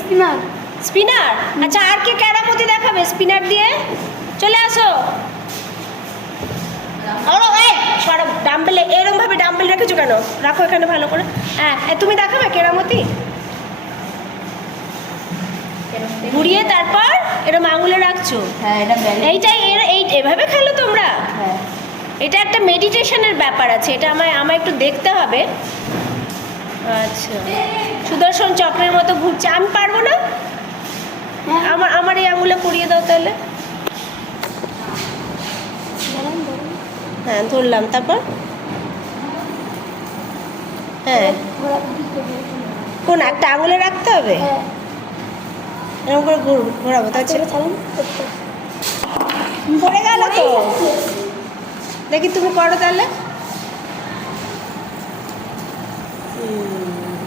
Spinner. Spinner? আচ্ছা, আর কে কেরামতি দেখাবে spinner দিয়ে? চলে আসো। সরব, ডাম্বেল এরম ভাবে ডাম্বেল রেখেছো কেন? রাখো এখানে ভালো করে। হ্যাঁ, তুমি দেখাবে কেরামতি? ঘুরিয়ে তারপর এরম আঙুলে রাখছো। হ্যাঁ, এটা এইটাই এভাবে খেলো তোমরা? হ্যাঁ। এটা একটা মেডিটেশনের ব্যাপার আছে, এটা আমায় একটু দেখতে হবে। আচ্ছা, সুদর্শন চক্রের মতো ঘুরছে, আমি পারবো না। আমার এই আঙুলে করিয়ে দাও তাহলে। হ্যাঁ, ধরলাম, তারপর? হ্যাঁ, কোন একটা আঙুলে রাখতে হবে? এরকম করে ঘোরাবো, তাই ছিল? পড়ে গেল তো। দেখি তুমি করো তাহলে।